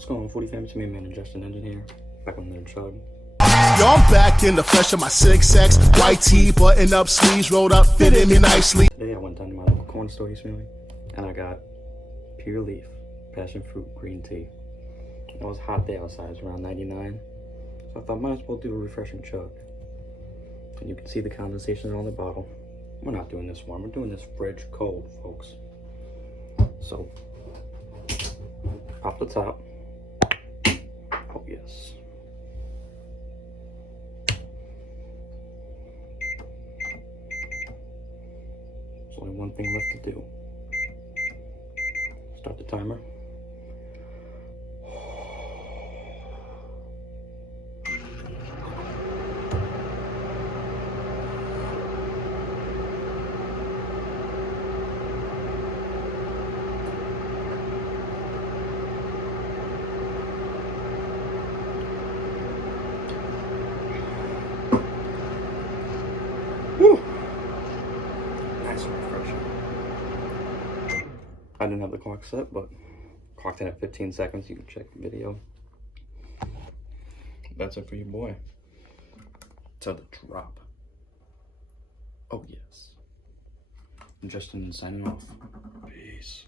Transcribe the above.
What's going on, 40 fam? It's me, man, Ingestion Engineer, back on another chug. Yo, I'm back in the flesh of my 6X, white tee, button up, sleeves rolled up, fitting me nicely. Today I went down to my local corn store, you smell me? And I got pure leaf, passion fruit, green tea. It was a hot day outside, it was around 99. So I thought, might as well do a refreshing chug. And you can see the condensation on the bottle. We're not doing this warm, we're doing this fridge cold, folks. So, pop the top. Oh yes. There's only one thing left to do. Start the timer. Woo! Nice and refreshing. I didn't have the clock set, but clocked in at 15 seconds. You can check the video. That's it for you, boy. To the drop. Oh yes. Ingestion and signing off. Peace.